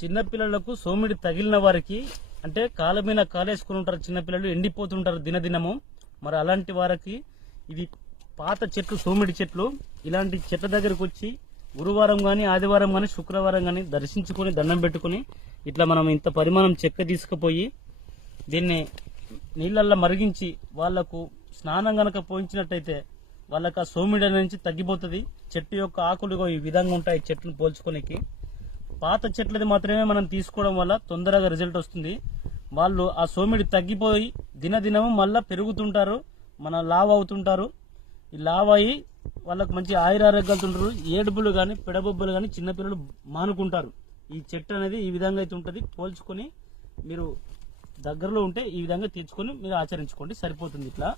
చిన్నపిల్లలకు సోమిడి తగిలిన వారికి అంటే కాళ్ళ మీద కాలేసుకుని ఉంటారు, చిన్నపిల్లలు ఎండిపోతుంటారు దినదినము. మరి అలాంటి వారికి ఇది పాత చెట్లు, సోమిడి చెట్లు, ఇలాంటి చెట్ల దగ్గరకు వచ్చి గురువారం కానీ, ఆదివారం కానీ, శుక్రవారం కానీ దర్శించుకొని దండం పెట్టుకుని ఇట్లా మనం ఇంత పరిమాణం చెక్క తీసుకుపోయి దీన్ని నీళ్ళల్లో మరిగించి వాళ్లకు స్నానం గనక పోయించినట్టయితే వాళ్ళకి ఆ సోమిడి నుంచి తగ్గిపోతుంది. చెట్టు యొక్క ఆకులు ఈ విధంగా ఉంటాయి చెట్లను పోల్చుకోనికి. పాత చెట్లది మాత్రమే మనం తీసుకోవడం వల్ల తొందరగా రిజల్ట్ వస్తుంది. వాళ్ళు ఆ సోమిడి తగ్గిపోయి దినదినము మళ్ళా పెరుగుతుంటారు, మన లావ్ అవుతుంటారు. ఈ లావ్ అయ్యి వాళ్ళకు మంచి ఆయురారోగ్యాలు ఉంటారు. ఏడుపులు కానీ, పిడబొబ్బులు కానీ చిన్నపిల్లలు మానుకుంటారు. ఈ చెట్టు అనేది ఈ విధంగా అయితే ఉంటుంది. పోల్చుకొని మీరు దగ్గరలో ఉంటే ఈ విధంగా తీర్చుకొని మీరు ఆచరించుకోండి, సరిపోతుంది. ఇట్లా